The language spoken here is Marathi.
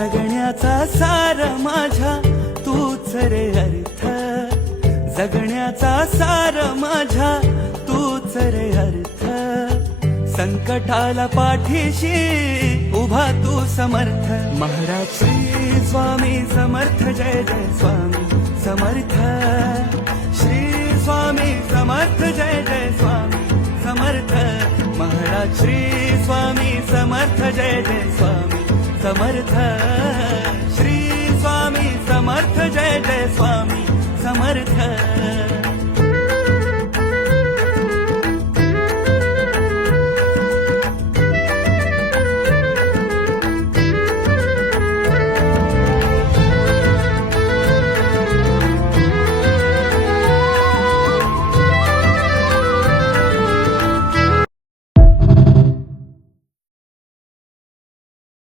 जगण्याचा सार माझ्या तूच रे अर्थ, जगण्याचा सार माझ्या तूच रे अर्थ. संकटाला पाठीशी उभा तू समर्थ. महाराज श्री स्वामी समर्थ, जय जय स्वामी समर्थ. श्री स्वामी समर्थ, जय जय स्वामी समर्थ. महाराज श्री स्वामी समर्थ, जय जय स्वामी समर्थ. श्री स्वामी समर्थ, जय जय स्वामी समर्थ.